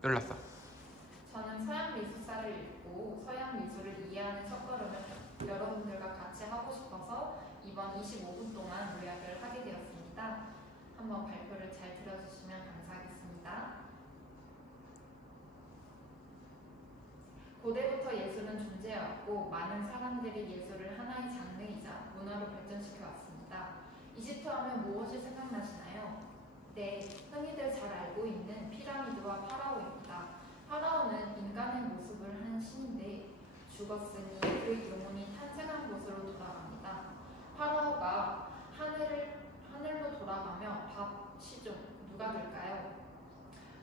놀랐어. 저는 서양 미술사를 읽고 서양 미술을 이해하는 첫걸음을 여러분들과 같이 하고 싶어서 이번 25분 동안 요약을 하게 되었습니다. 한번 발표를 잘 들어주시면 감사하겠습니다. 고대부터 예술은 존재해왔고 많은 사람들이 예술을 하나의 장르이자 문화로 발전시켜 왔습니다. 이집트 하면 무엇이 생각나시나요? 네, 흔히들 잘 알고 있는 피라미드와 파라오입니다. 파라오는 인간의 모습을 한 신인데 죽었으니 그 영혼이 탄생한 곳으로 돌아갑니다. 파라오가 하늘로 돌아가며 밥, 시중 누가 될까요?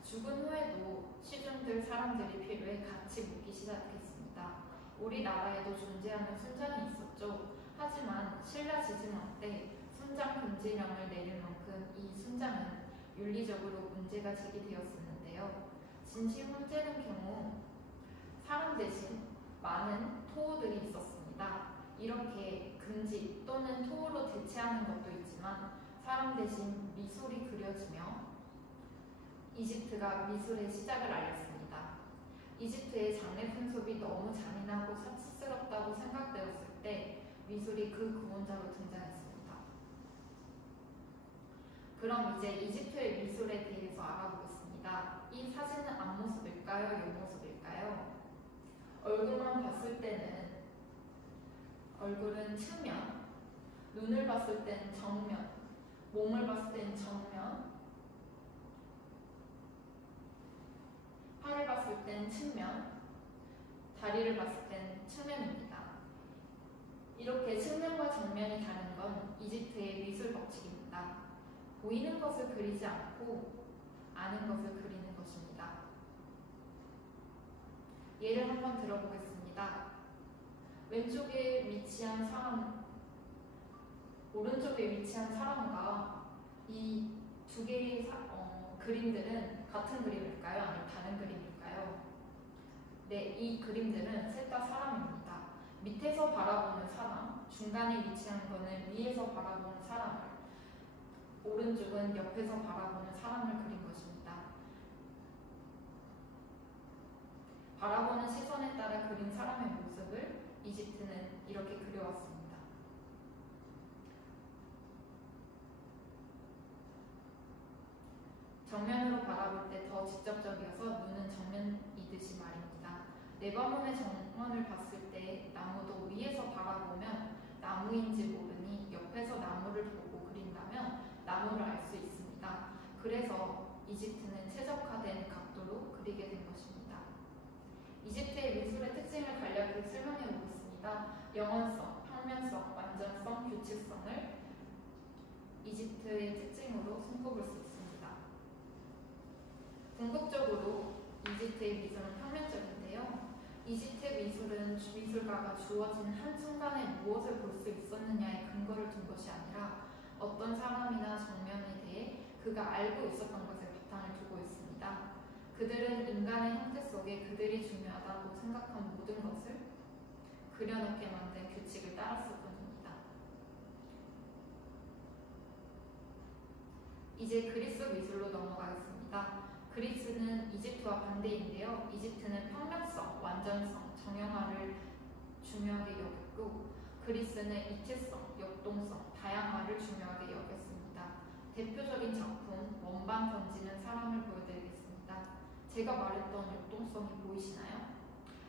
죽은 후에도 시중들 사람들이 필요해 같이 묻기 시작했습니다. 우리나라에도 존재하는 순장이 있었죠. 하지만 신라 지진학 때 순장 금지령을 내릴 만큼 이 순장은 윤리적으로 문제가 제기되었었는데요. 진실 훈제는 경우 사람 대신 많은 토호들이 있었습니다. 이렇게 금지 또는 토호로 대체하는 것도 있지만 사람 대신 미술이 그려지며 이집트가 미술의 시작을 알렸습니다. 이집트의 장례 풍습이 너무 잔인하고 사치스럽다고 생각되었을 때 미술이 그 구원자로 등장했습니다. 그럼 이제 이집트의 미술에 대해서 알아보겠습니다. 이 사진은 앞모습일까요? 옆모습일까요? 얼굴만 봤을 때는 얼굴은 측면, 눈을 봤을 때는 정면, 몸을 봤을 때는 정면, 팔을 봤을 땐 측면, 다리를 봤을 땐 측면입니다. 이렇게 측면과 정면이 다른 건 이집트의 미술 법칙입니다. 보이는 것을 그리지 않고 아는 것을 그리는 것입니다. 예를 한번 들어보겠습니다. 왼쪽에 위치한 사람, 오른쪽에 위치한 사람과 이 두 개의 그림들은 같은 그림일까요? 아니면 다른 그림일까요? 네, 이 그림들은 셋 다 사람입니다. 밑에서 바라보는 사람, 중간에 위치한 거는 위에서 바라보는 사람을, 오른쪽은 옆에서 바라보는 사람을 그린 것입니다. 바라보는 시선에 따라 그린 사람의 모습을 이집트는 이렇게 그려왔습니다. 정면으로 바라볼 때 더 직접적이어서 눈은 정면이듯이 말입니다. 네바몬의 정원을 봤을 때 나무도 위에서 바라보면 나무인지 모르니 옆에서 나무를 보고 그린다면 나무를 알 수 있습니다. 그래서 이집트는 최적화된 각도로 그리게 된 것입니다. 이집트의 미술의 특징을 간략히 설명해 보겠습니다. 영원성, 평면성, 완전성, 규칙성을 이집트의 특징으로 손꼽을 수 있습니다. 궁극적으로 이집트의 미술은 평면적인데요. 이집트의 미술은 미술가가 주어진 한순간에 무엇을 볼 수 있었느냐에 근거를 둔 것이 아니라 어떤 사람이나 장면에 대해 그가 알고 있었던 것에 바탕을 두고 있습니다. 그들은 인간의 형태 속에 그들이 중요하다고 생각한 모든 것을 그려놓게 만든 규칙을 따랐을 뿐입니다. 이제 그리스 미술로 넘어가겠습니다. 그리스는 이집트와 반대인데요. 이집트는 평면성, 완전성, 정형화를 중요하게 여겼고 그리스는 이체성, 역동성, 다양화를 중요하게 여겼습니다. 대표적인 작품 원반 던지는 사람을 보여드리겠습니다. 제가 말했던 역동성이 보이시나요?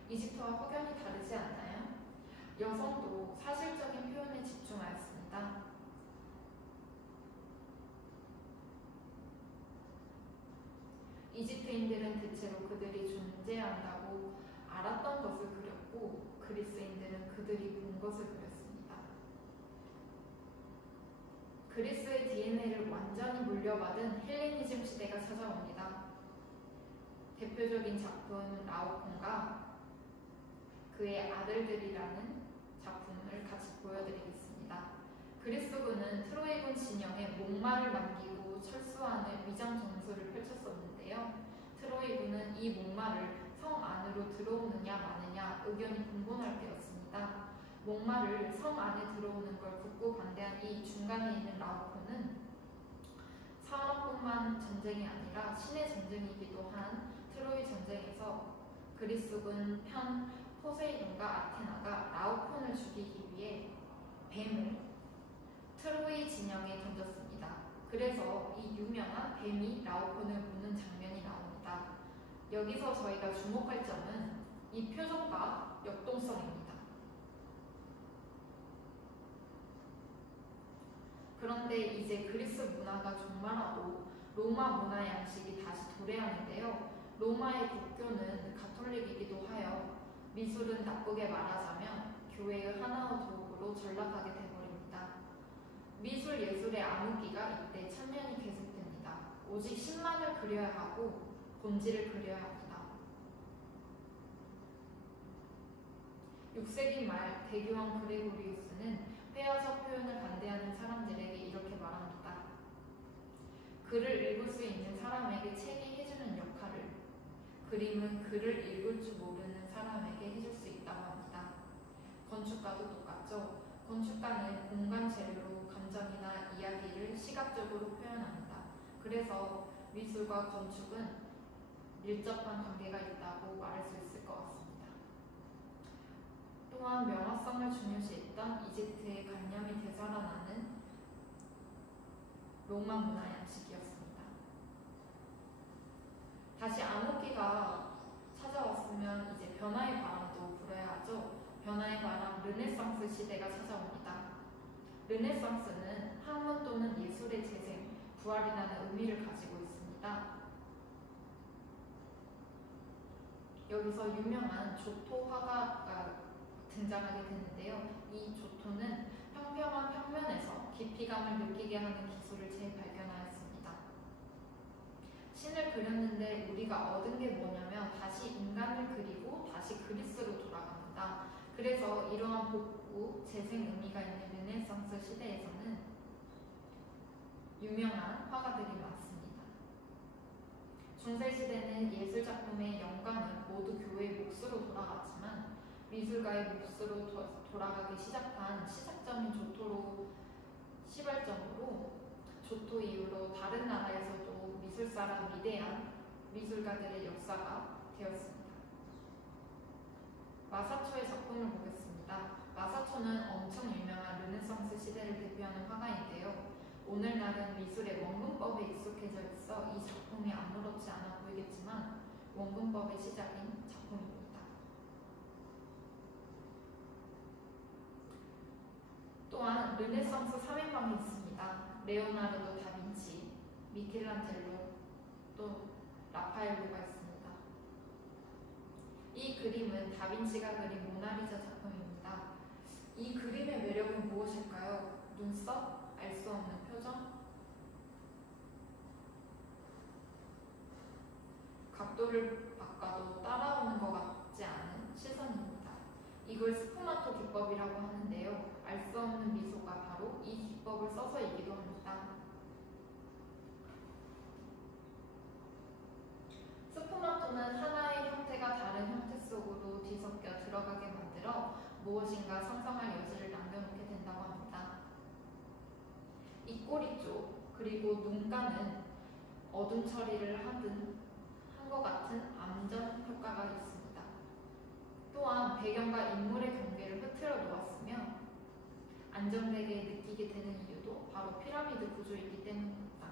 이집트와 확연히 다르지 않나요? 여성도 사실적인 표현에 집중하였습니다. 이집트인들은 대체로 그들이 존재한다고 알았던 것을 그렸고 그리스인들은 그들이 본 것을 그렸습니다. 그리스의 DNA를 완전히 물려받은 헬레니즘 시대가 찾아옵니다. 대표적인 작품 라오콘과 그의 아들들이라는 작품을 같이 보여드리겠습니다. 그리스군은 트로이군 진영에 목마를 남기고 철수하는 위장 전술을 펼쳤었는데요. 트로이군은 이 목마를 성 안으로 들어오느냐 마느냐 의견이 분분할 때였습니다. 목마를 성 안에 들어오는 걸 굳고 반대한 이 중간에 있는 라오콘은 산업뿐만 전쟁이 아니라 신의 전쟁이기도 한 트로이 전쟁에서 그리스군 편 포세이돈과 아테나가 라오콘을 죽이기 위해 뱀을 트로이 진영에 던졌습니다. 그래서 이 유명한 뱀이 라오콘을 무는 장면이 나옵니다. 여기서 저희가 주목할 점은 이 표정과 역동성입니다. 그런데 이제 그리스 문화가 종말하고 로마 문화 양식이 다시 도래하는데요. 로마의 국교는 가톨릭이기도 하여 미술은 나쁘게 말하자면 교회의 하나의 도구로 전락하게 되어버립니다. 미술 예술의 암흑기가 이때 천년이 계속됩니다. 오직 신만을 그려야 하고 본질을 그려야 합니다. 6세기 말 대교황 그레고리우스는 회화적 표현을 반대하는 사람들에게 이렇게 말합니다. 글을 읽을 수 있는 사람에게 책이 해주는 역할을, 그림은 글을 읽을 줄 모르는 사람에게 해줄 수 있다고 합니다. 건축가도 똑같죠. 건축가는 공간 재료로 감정이나 이야기를 시각적으로 표현합니다. 그래서 미술과 건축은 밀접한 관계가 있다고 말할 수 있을 것 같습니다. 또한 명확성을 중요시했던 이집트의 관념이 되살아나는 로마 문화 양식이었습니다. 다시 암흑기가 찾아왔으면 이제 변화의 바람도 불어야 하죠. 변화의 바람, 르네상스 시대가 찾아옵니다. 르네상스는 학문 또는 예술의 재생, 부활이라는 의미를 가지고 있습니다. 여기서 유명한 조토 화가가 등장하게 되는데요. 이 조토는 평평한 평면에서 깊이감을 느끼게 하는 기술을 재발견하였습니다. 신을 그렸는데 우리가 얻은 게 뭐냐면 다시 인간을 그리고 다시 그리스로 돌아갑니다. 그래서 이러한 복구, 재생 의미가 있는 르네상스 시대에서는 유명한 화가들이 많습니다. 중세시대는 예술작품의 영광은 모두 교회의 몫으로 돌아갔지만 미술가의 몫으로 돌아가기 시작한 시작점인 조토로 시발점으로 조토 이후로 다른 나라에서도 미술사란 위대한 미술가들의 역사가 되었습니다. 마사초의 작품을 보겠습니다. 마사초는 엄청 유명한 르네상스 시대를 대표하는 화가인데요. 오늘날은 미술의 원근법에 익숙해져 있어 이 작품이 아무렇지 않아 보이겠지만 원근법의 시작인 작품입니다. 또한 르네상스 3인방이 있습니다. 레오나르도 다빈치, 미켈란젤로, 또 라파엘로가 있습니다. 이 그림은 다빈치가 그린 모나리자 작품입니다. 이 그림의 매력은 무엇일까요? 눈썹? 알 수 없는 표정? 각도를 바꿔도 따라오는 것 같지 않은 시선입니다. 이걸 스푸마토 기법이라고 하는데요. 알 수 없는 미소가 바로 이 기법을 써서이기도 합니다. 스푸마토는 하나의 형태가 다른 형태 속으로 뒤섞여 들어가게 만들어 무엇인가 상상할 여지를 남겨놓게 된다고 합니다. 입꼬리 쪽 그리고 눈가는 어둠 처리를 한 것 같은 암전 효과가 있습니다. 또한 배경과 인물의 경계를 흐트러 놓았으며 안정되게 느끼게 되는 이유도 바로 피라미드 구조이기 때문입니다.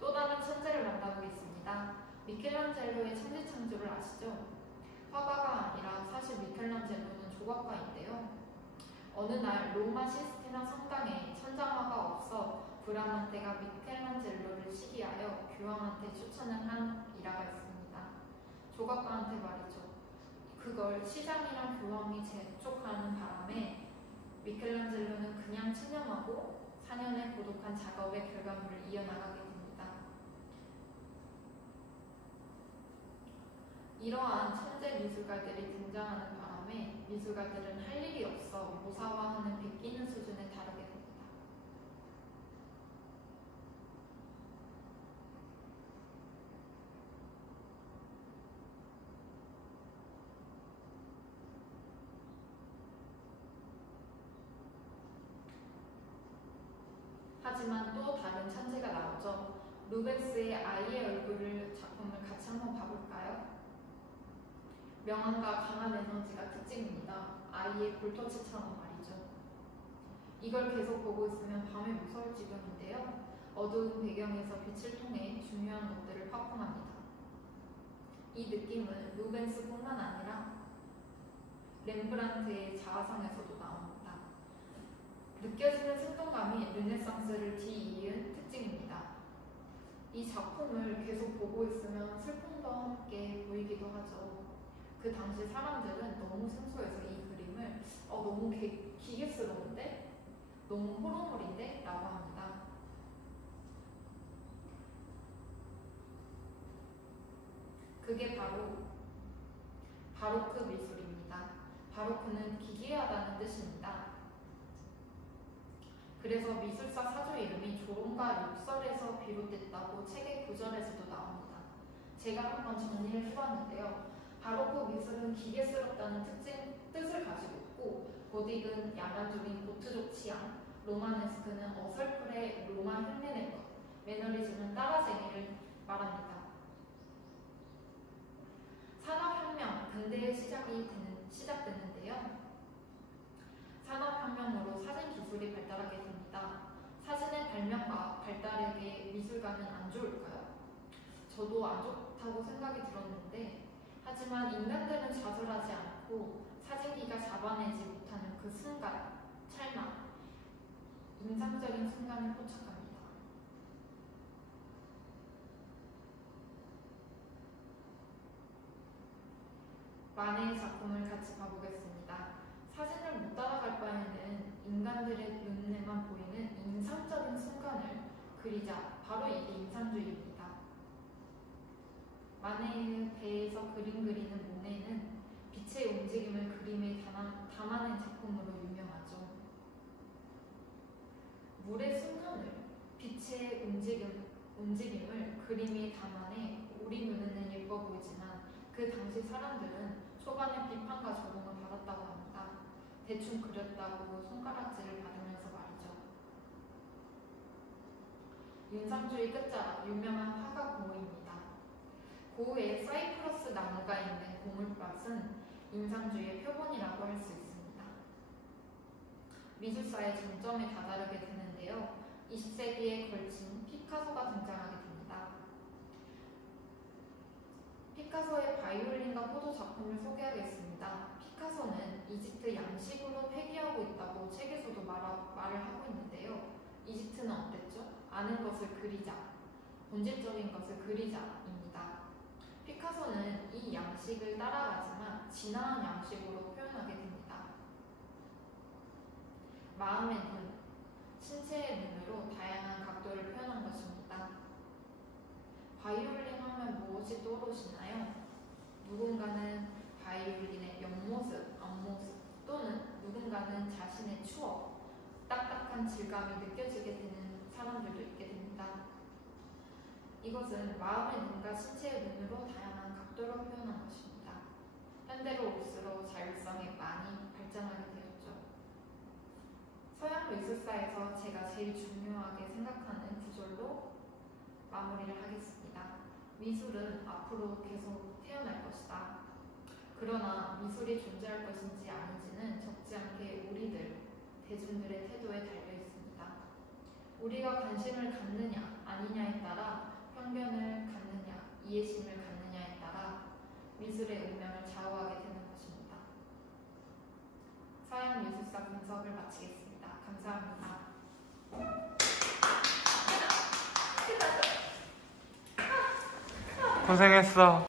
또 다른 천재를 만나보겠습니다. 미켈란젤로의 천지창조를 아시죠? 화가가 아니라 사실 미켈란젤로는 조각가인데요. 어느 날 로마 시스티나 성당에 천장화가 없어 브라만테가 미켈란젤로를 시기하여 교황한테 추천을 한 일화가 있습니다. 조각가한테 말이죠. 그걸 시장이랑 교황이 재촉하는 바람에 미켈란젤로는 그냥 체념하고 4년의 고독한 작업의 결과물을 이어나가게 됩니다. 이러한 천재 미술가들이 등장하는 바람에 미술가들은 할 일이 없어 모사화하는 베끼는 수준에 다르게 됩니다. 하지만 또 다른 천재가 나오죠. 루벤스의 아이의 얼굴을 작품을 같이 한번 명암과 강한 에너지가 특징입니다. 아이의 볼터치처럼 말이죠. 이걸 계속 보고 있으면 밤에 무서울 지경인데요. 어두운 배경에서 빛을 통해 중요한 것들을 확보합니다. 이 느낌은 루벤스뿐만 아니라 렘브란트의 자화상에서도 나옵니다. 느껴지는 생동감이 르네상스를 뒤이은 특징입니다. 이 작품을 계속 보고 있으면 슬픔도 함께 보이기도 하죠. 그 당시 사람들은 너무 생소해서 이 그림을 너무 기괴스러운데? 너무 호러물인데? 라고 합니다. 그게 바로 바로크 미술입니다. 바로크는 기괴하다는 뜻입니다. 그래서 미술사 사조 이름이 조롱과 욕설에서 비롯됐다고 책의 구절에서도 나옵니다. 제가 한번 정리를 해봤는데요. 바로크 미술은 기괴스럽다는 뜻을 가지고 있고, 고딕은 야만적인 고트족 취향, 로마네스크는 어설프게 로마 흉내낸 것, 매너리즘은 따라쟁이를 말합니다. 산업혁명, 근대의 시작되는데요. 산업혁명으로 사진 기술이 발달하게 됩니다. 사진의 발명과 발달에게 미술가는 안 좋을까요? 저도 안 좋다고 생각이 들었는데, 하지만 인간들은 좌절하지 않고 사진기가 잡아내지 못하는 그 순간, 찰나, 인상적인 순간을 포착합니다. 마네의 작품을 같이 봐보겠습니다. 사진을 못 따라갈 바에는 인간들의 눈에만 보이는 인상적인 순간을 그리자. 바로 이게 인상주의입니다. 마네의 배에서 그림 그리는 모네는 빛의 움직임을 그림에 담아낸 작품으로 유명하죠. 물의 순간을, 빛의 움직임을 그림에 담아내 우리 눈에는 예뻐 보이지만 그 당시 사람들은 초반에 비판과 조롱을 받았다고 합니다. 대충 그렸다고 손가락질을 받으면서 말이죠. 인상주의 끝자락, 유명한 화가 고흐입니다. 고흐의 사이프러스 나무가 있는 고물밭은 인상주의의 표본이라고 할 수 있습니다. 미술사의 정점에 다다르게 되는데요. 20세기에 걸친 피카소가 등장하게 됩니다. 피카소의 바이올린과 포도 작품을 소개하겠습니다. 피카소는 이집트 양식으로 회귀하고 있다고 책에서도 말을 하고 있는데요. 이집트는 어땠죠? 아는 것을 그리자, 본질적인 것을 그리자입니다. 피카소는 이 양식을 따라가지만 진화한 양식으로 표현하게 됩니다. 마음의 눈, 신체의 눈으로 다양한 각도를 표현한 것입니다. 바이올린 하면 무엇이 떠오르시나요? 누군가는 바이올린의 옆모습, 앞모습, 또는 누군가는 자신의 추억, 딱딱한 질감이 느껴지게 되는 사람들도 있게 됩니다. 이것은 마음의 눈과 신체의 눈으로 다양한 각도로 표현한 것입니다. 현대로 올수록 자율성이 많이 발전하게 되었죠. 서양 미술사에서 제가 제일 중요하게 생각하는 구절로 마무리를 하겠습니다. 미술은 앞으로 계속 태어날 것이다. 그러나 미술이 존재할 것인지 아닌지는 적지 않게 우리들, 대중들의 태도에 달려 있습니다. 우리가 관심을 갖느냐 아니냐에 따라 편견을 갖느냐 이해심을 갖느냐에 따라 미술의 운명을 좌우하게 되는 것입니다. 서양 미술사 분석을 마치겠습니다. 감사합니다. 고생했어.